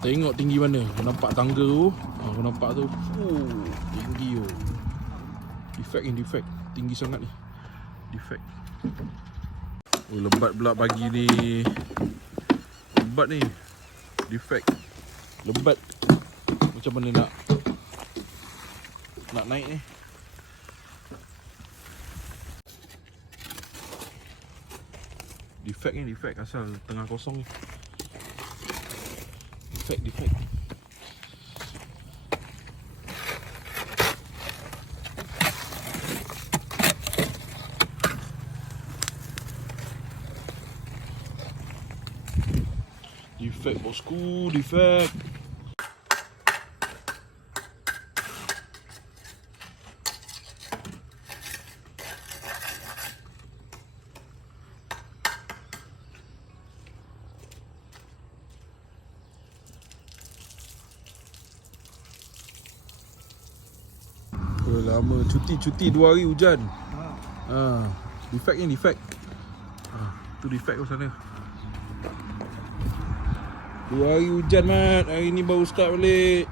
Tengok tinggi mana. Kau nampak tangga tu. Ha, Kau nampak tu. Oh, Tinggi tu. Defect ni defect. Tinggi sangat ni. Defect. Oh lebat pula pagi ni. Lebat ni. Defect. Lebat. Macam mana nak Nak naik ni? Defect ni defect. Asal tengah kosong ni Defect defect. Defect bosku defect lama cuti-cuti dua hari hujan. Ha. Defect ni defect. Ha, tu defect tu sana. Dua hari hujan mat. Hari ni baru start balik.